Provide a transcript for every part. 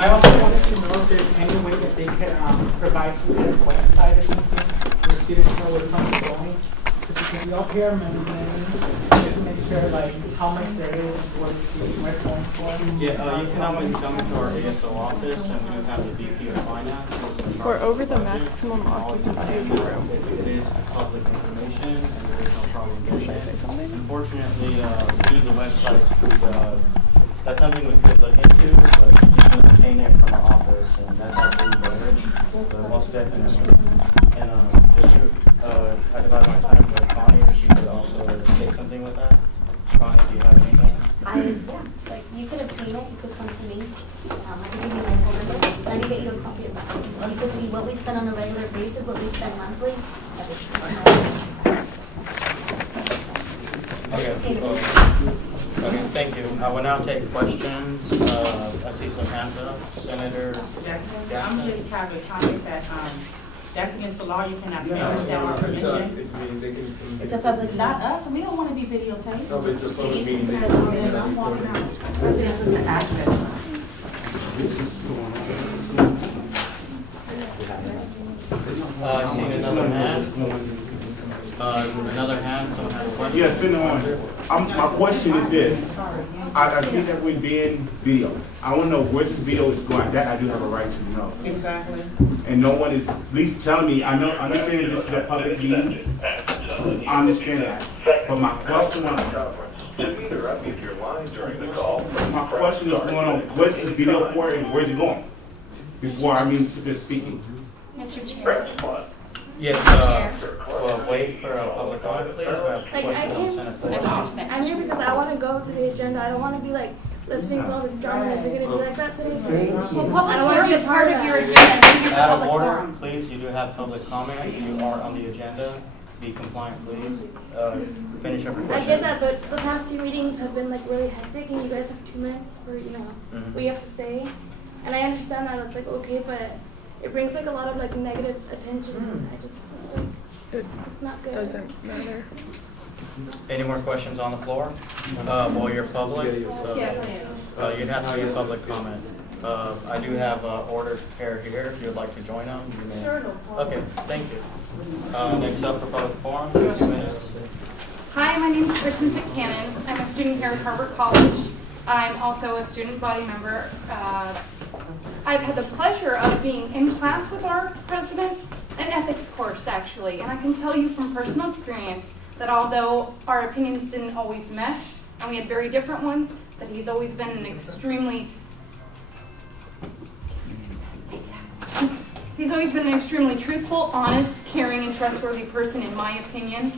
I also wanted to know if there's any way that they could provide some kind of website or something where students know where funds are going. Because we all pay our money, just to make sure like how much there is and what it's going for. Yeah, you can always come to our ASO office and we have the VP of Finance. We're over the maximum occupancy of the room. It is public information and there is no problem getting it. Unfortunately, due to the website, that's something we could look into, but you can obtain it from our office, and that's actually better. But most definitely. And if you, I divide my time with Connie, she could also say something with that. Connie, do you have anything? Yeah, like you could obtain it, you could come to me. I can give you my phone number. Let me get you a copy of it. You can see what we spend on a regular basis, what we spend monthly. Okay, thank you. I will now take questions. I see some hands up. Senator Jackson. I'm just have a comment that that's against the law. You cannot film without our permission. It's a public. Not us. We don't want to be videotaped. No, but it's a public meeting. I'm walking out. This was to ask us. I see another hand. Another hand. Someone has a question. Yes, Senator Orange. My question is this. I see that we're being video. I want to know where the video is going. That I do have a right to know. Exactly. And no one is at least telling me. I understand this is a public meeting. I understand that. But my question is going on, what's the video for and where's it going? Before I mean speaking. Mr. Chair. Yes, well, wait for a public comment, please. I'm here because I want to go to the agenda. I don't want to be like listening to all this drama. Is it going to be like that today? Well, public forum is part of your agenda. Out of order, please. You do have public comment. You are on the agenda. Be compliant, please. Finish up your question. I get that, but the past few meetings have been like really hectic, and you guys have 2 minutes for what you have to say. And I understand that it's like okay, but it brings like a lot of like negative attention. I just it's not good. Doesn't matter. Any more questions on the floor? Well, you're public, so you'd have to be a public comment. I do have orders prepared here. If you'd like to join them, you may. Sure, no problem. Okay, thank you. Next up for public forum, 2 minutes. Hi, my name is Kristen Buchanan. I'm a student here at Harvard College. I'm also a student body member. I've had the pleasure of being in class with our president, an ethics course actually, and I can tell you from personal experience that although our opinions didn't always mesh, and we had very different ones, that he's always been an extremely truthful, honest, caring, and trustworthy person in my opinion.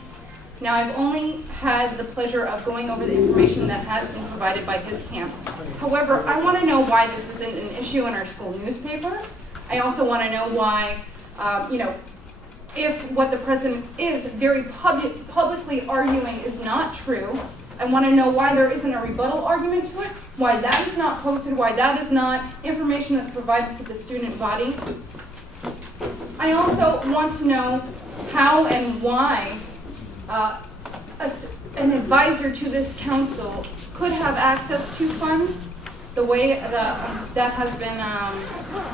Now, I've only had the pleasure of going over the information that has been provided by his camp. However, I want to know why this isn't an issue in our school newspaper. I also want to know why, if what the president is very publicly arguing is not true, I want to know why there isn't a rebuttal argument to it, why that is not posted, why that is not information that's provided to the student body. I also want to know how and why an advisor to this council could have access to funds the way that has been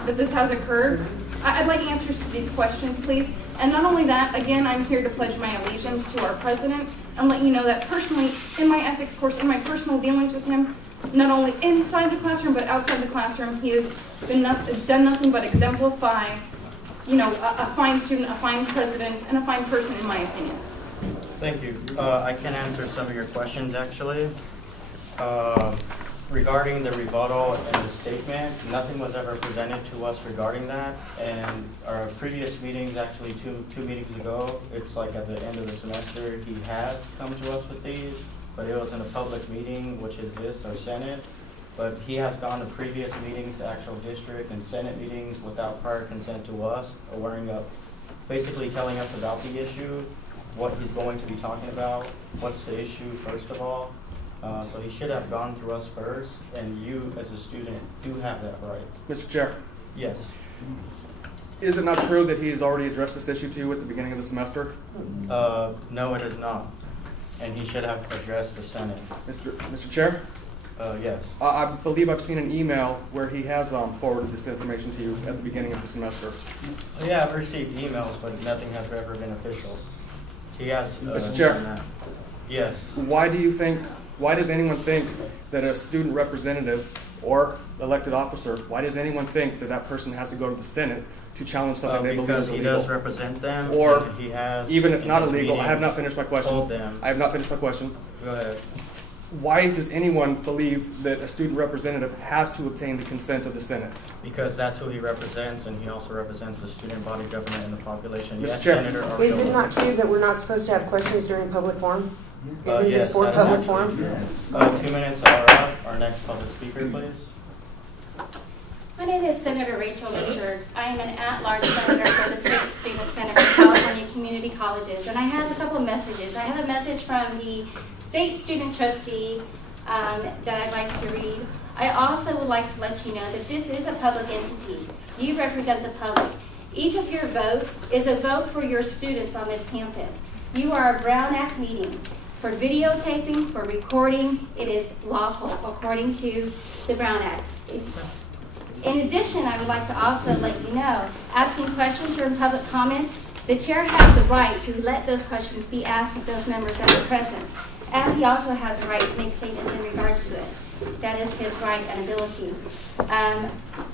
that this has occurred. I'd like answers to these questions, please. And not only that, again, I'm here to pledge my allegiance to our president and let you know that personally, in my ethics course, in my personal dealings with him, not only inside the classroom but outside the classroom, he has done nothing but exemplify, a fine student, a fine president, and a fine person, in my opinion. Thank you. I can answer some of your questions, actually. Regarding the rebuttal and the statement, nothing was ever presented to us regarding that. And our previous meetings, actually two meetings ago, it's like at the end of the semester, he has come to us with these, but it was in a public meeting, which is this, our Senate. But he has gone to previous meetings, to actual district and Senate meetings without prior consent to us, or wearing up, basically telling us about the issue, what he's going to be talking about, what's the issue first of all. So he should have gone through us first, and you as a student do have that right. Mr. Chair, Yes. is it not true that he has already addressed this issue to you at the beginning of the semester? No, it is not. And he should have addressed the Senate. Mr. Chair? Yes. I believe I've seen an email where he has forwarded this information to you at the beginning of the semester. Yeah, I've received emails, but nothing has ever been official. He has. Mr. Chair? Yes. Why does anyone think that a student representative or elected officer, why does anyone think that that person has to go to the Senate to challenge something they believe is Because he illegal? does represent them. Or and he has, even if in not his illegal, I have not meetings, finished my question. told them. I have not finished my question. Go ahead. Why does anyone believe that a student representative has to obtain the consent of the Senate? Because that's who he represents, and he also represents the student body government and the population. Mr. Yes, Chair. Senator Is it Archuleta. not true that we're not supposed to have questions during public forum? Isn't Yes, this for that is public actually forum? true. 2 minutes are up. Our next public speaker, please. My name is Senator Rachel Richards. I am an at-large senator for the State Student Center for California Community Colleges, and I have a couple of messages. I have a message from the State Student Trustee that I'd like to read. I also would like to let you know that this is a public entity. You represent the public. Each of your votes is a vote for your students on this campus. You are a Brown Act meeting. For videotaping, for recording, it is lawful according to the Brown Act. In addition, I would like to also let you know, asking questions during public comment, the chair has the right to let those questions be asked of those members that are present, as he also has a right to make statements in regards to it. That is his right and ability.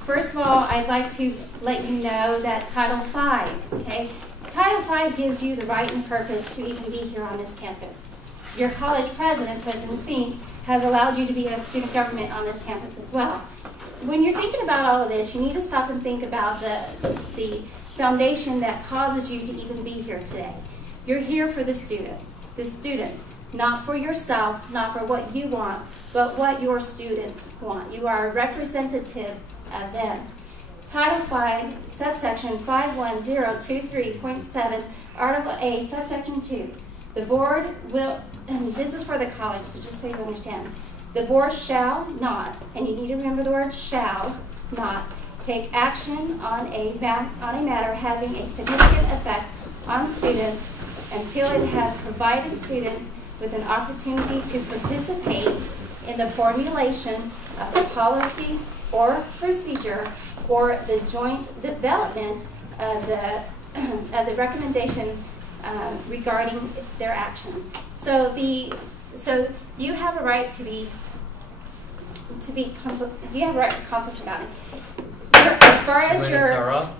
First of all, I'd like to let you know that Title V, okay? Title V gives you the right and purpose to even be here on this campus. Your college president, President Spink, has allowed you to be a student government on this campus as well. When you're thinking about all of this, you need to stop and think about the foundation that causes you to even be here today. You're here for the students, not for yourself, not for what you want, but what your students want. You are a representative of them. Title V, subsection 51023.7, Article A, subsection 2. The board will, and this is for the college, so just so you understand, the board shall not, and you need to remember the word shall not, take action on a matter having a significant effect on students until it has provided students with an opportunity to participate in the formulation of a policy or procedure or the joint development of the recommendation regarding their action. So you have a right you have a right to consult about it. As far as 2 your minutes are up.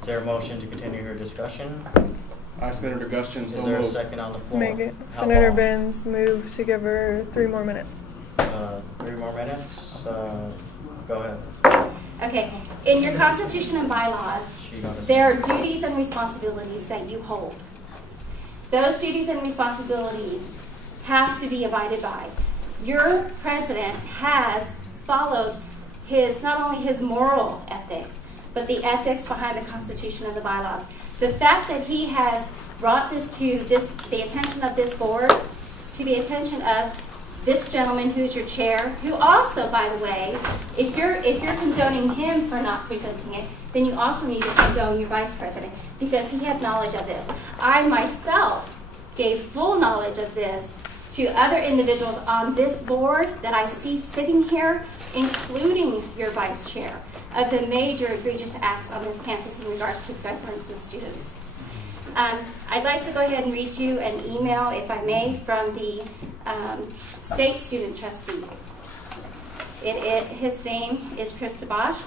Is there a motion to continue your discussion? Senator Gustin, Is so there a moved. second on the floor? Make it. How Senator long? Benz moved to give her 3 more minutes. 3 more minutes. Go ahead. Okay, in your Constitution and bylaws, there are duties and responsibilities that you hold. Those duties and responsibilities have to be abided by. Your president has followed not only his moral ethics, but the ethics behind the Constitution and the bylaws. The fact that he has brought this to the attention of this board, to the attention of this gentleman who's your chair, who also, by the way, if you're condoning him for not presenting it, then you also need to condone your vice president because he had knowledge of this. I myself gave full knowledge of this to other individuals on this board that I see sitting here, including your vice chair, of the major egregious acts on this campus in regards to the governance of students. I'd like to go ahead and read you an email, if I may, from the State Student Trustee. His name is Chris Tabash.